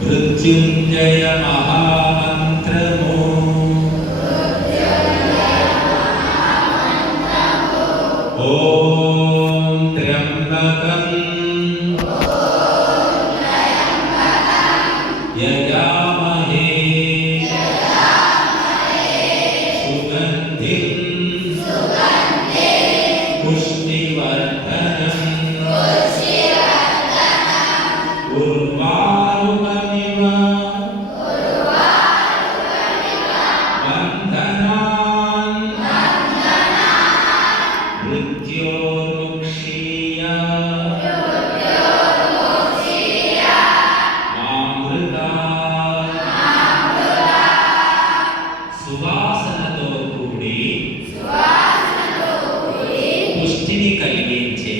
మృత్యుంజయ మహామంత్రము ఓం త్ర్యంబకం యజామహే సుగంధిం పుష్టివర్ధనం ఉర్వారుకమివ బంధనాన్ మృత్యోర్ముక్షీయ మామృతాన్ సువాసనతో కూడి పుష్టిని కలిగించే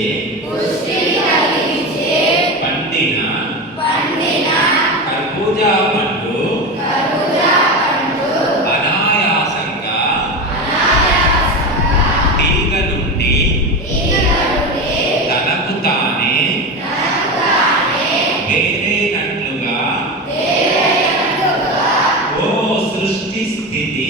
పండిన కర్బూజా పండు అనాయాసంగా తీగ నుండి తనకు తానే వేరేనట్లుగా ఓ సృష్టి స్థితి